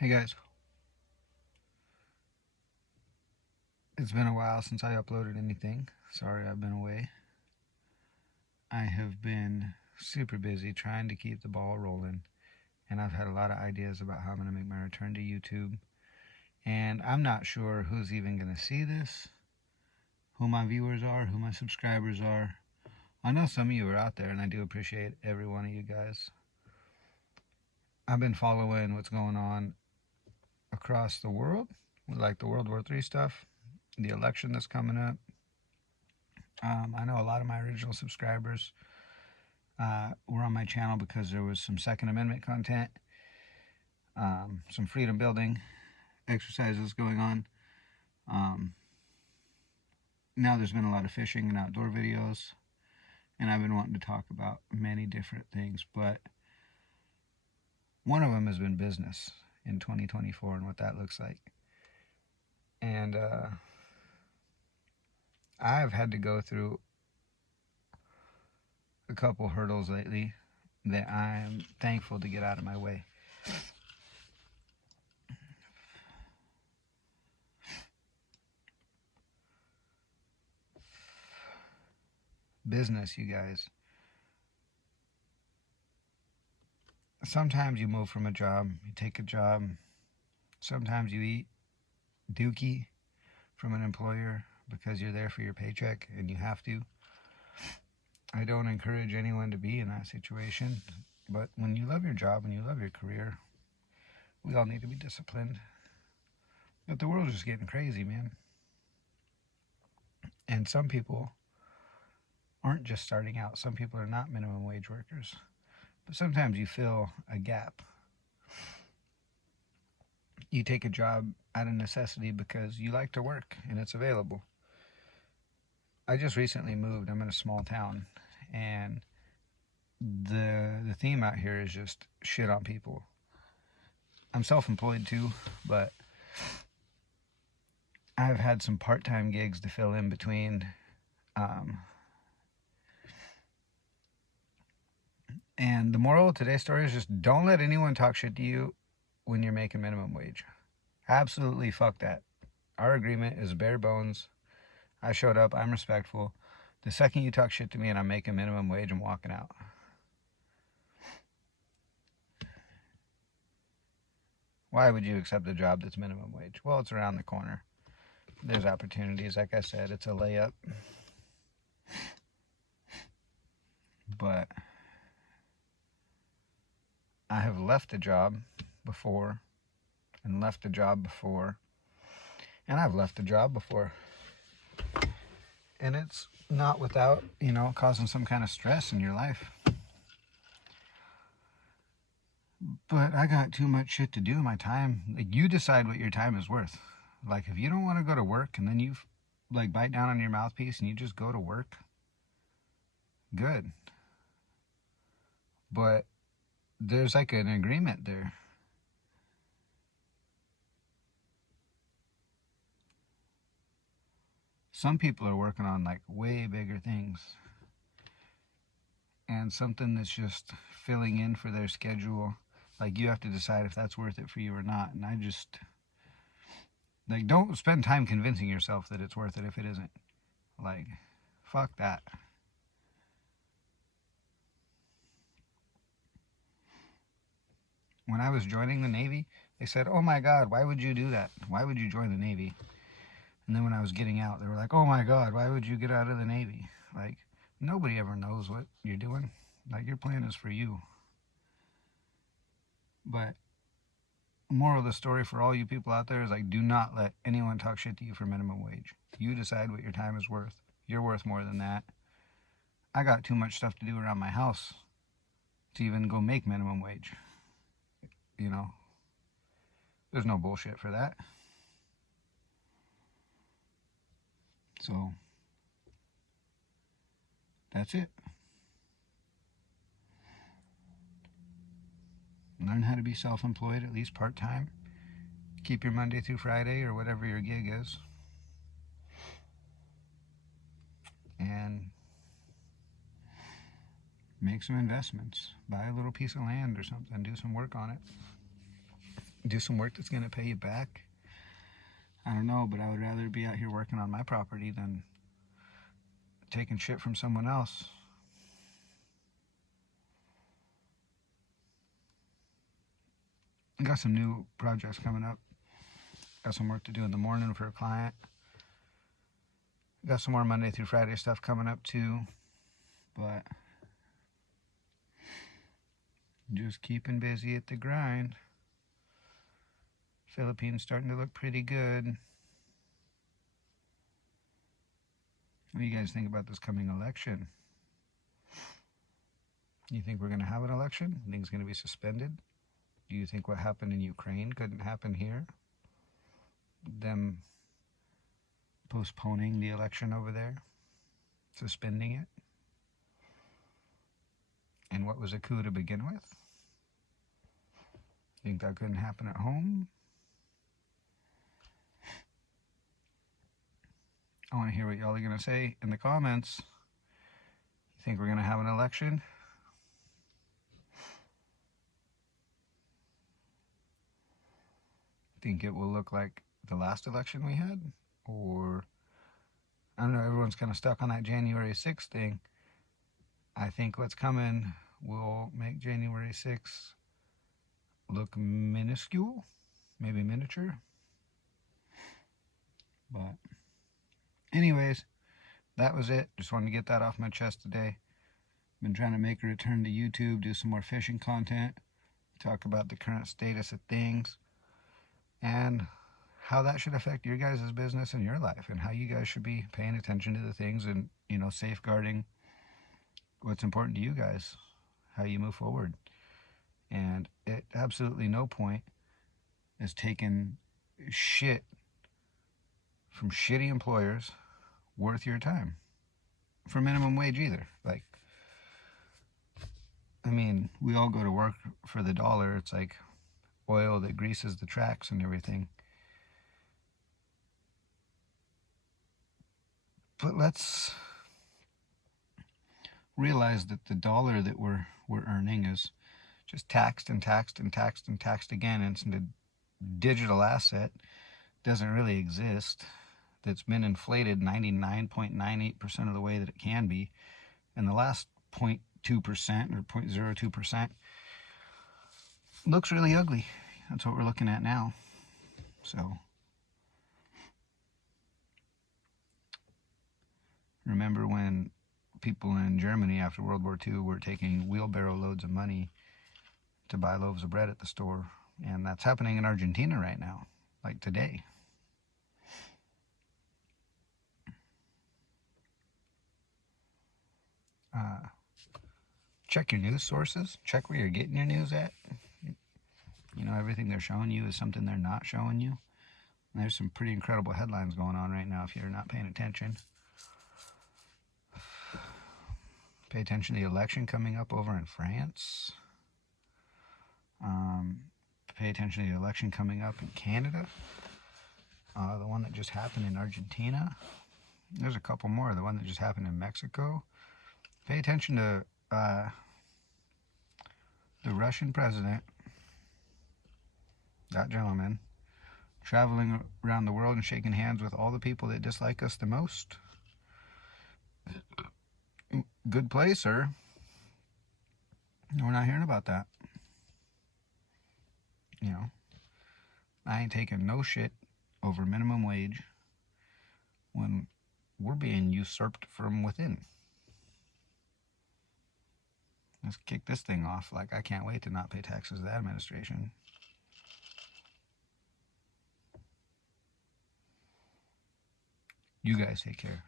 Hey guys, it's been a while since I uploaded anything. Sorry I've been away. I have been super busy trying to keep the ball rolling, and I've had a lot of ideas about how I'm going to make my return to YouTube. And I'm not sure who's even going to see this, who my viewers are, who my subscribers are. I know some of you are out there, and I do appreciate every one of you guys. I've been following what's going on across the world, like the World War III stuff, the election that's coming up. I know a lot of my original subscribers were on my channel because there was some Second Amendment content, some freedom building exercises going on. Now there's been a lot of fishing and outdoor videos, and I've been wanting to talk about many different things, but one of them has been business in 2024 and what that looks like. And I've had to go through a couple hurdles lately that I'm thankful to get out of my way. Business, you guys. Sometimes you move from a job, you take a job. Sometimes you eat dookie from an employer because you're there for your paycheck and you have to. I don't encourage anyone to be in that situation, but when you love your job and you love your career, we all need to be disciplined. But the world is just getting crazy, man. And some people aren't just starting out. Some people are not minimum wage workers. But sometimes you feel a gap. You take a job out of necessity because you like to work and it's available. I just recently moved. I'm in a small town, and the theme out here is just shit on people. I'm self-employed too, but I've had some part-time gigs to fill in between. And the moral of today's story is just don't let anyone talk shit to you when you're making minimum wage. Absolutely fuck that. Our agreement is bare bones. I showed up. I'm respectful. The second you talk shit to me and I'm making minimum wage, I'm walking out. Why would you accept a job that's minimum wage? Well, it's around the corner. There's opportunities. Like I said, it's a layup. But I have left a job before and left a job before, and I've left a job before. And it's not without, causing some kind of stress in your life. But I got too much shit to do in my time. Like, you decide what your time is worth. Like, if you don't want to go to work and then you bite down on your mouthpiece and you just go to work, good. But there's like an agreement there. Some people are working on like way bigger things, and something that's just filling in for their schedule. Like, you have to decide if that's worth it for you or not. And I just, don't spend time convincing yourself that it's worth it if it isn't. Like, fuck that. When I was joining the Navy, they said, oh my God, why would you do that? Why would you join the Navy? And then when I was getting out, they were like, oh my God, why would you get out of the Navy? Like, nobody ever knows what you're doing. Like, your plan is for you. But moral of the story for all you people out there is, like, do not let anyone talk shit to you for minimum wage. You decide what your time is worth. You're worth more than that. I got too much stuff to do around my house to even go make minimum wage. There's no bullshit for that. So that's it. Learn how to be self-employed, at least part-time. Keep your Monday through Friday or whatever your gig is. And make some investments. Buy a little piece of land or something. Do some work on it. do some work that's going to pay you back. I don't know, but I would rather be out here working on my property than taking shit from someone else. I got some new projects coming up. Got some work to do in the morning for a client. Got some more Monday through Friday stuff coming up too. But just keeping busy at the grind. Philippines starting to look pretty good. What do you guys think about this coming election? You think we're going to have an election? You think it's going to be suspended? Do you think what happened in Ukraine couldn't happen here? Them postponing the election over there? Suspending it? And what was a coup to begin with? Think that couldn't happen at home? I want to hear what y'all are going to say in the comments. You think we're going to have an election? Think it will look like the last election we had? Or, I don't know, everyone's kind of stuck on that January 6th thing. I think what's coming will make January 6th look minuscule, maybe miniature. But anyways, that was it. Just wanted to get that off my chest today. Been trying to make a return to YouTube, do some more fishing content, talk about the current status of things, and how that should affect your guys' business and your life, and how you guys should be paying attention to the things and, safeguarding what's important to you guys, how you move forward. And at absolutely no point is taking shit from shitty employers worth your time for minimum wage either. Like, I mean, we all go to work for the dollar. It's like oil that greases the tracks and everything. But let's realize that the dollar that we're earning is just taxed and taxed and taxed and taxed again. And it's a digital asset, doesn't really exist, that's been inflated 99.98% of the way that it can be. And the last 0.2% or 0.02% looks really ugly. That's what we're looking at now. So remember when people in Germany after World War II were taking wheelbarrow loads of money to buy loaves of bread at the store? And that's happening in Argentina right now, like today. Check your news sources. Check where you're getting your news at. Everything they're showing you is something they're not showing you. And there's some pretty incredible headlines going on right now if you're not paying attention. Pay attention to the election coming up over in France. Pay attention to the election coming up in Canada. The one that just happened in Argentina. There's a couple more. The one that just happened in Mexico. Pay attention to the Russian president, that gentleman, traveling around the world and shaking hands with all the people that dislike us the most. Good play, sir. We're not hearing about that. I ain't taking no shit over minimum wage when we're being usurped from within. Let's kick this thing off. Like, I can't wait to not pay taxes to that administration. You guys take care.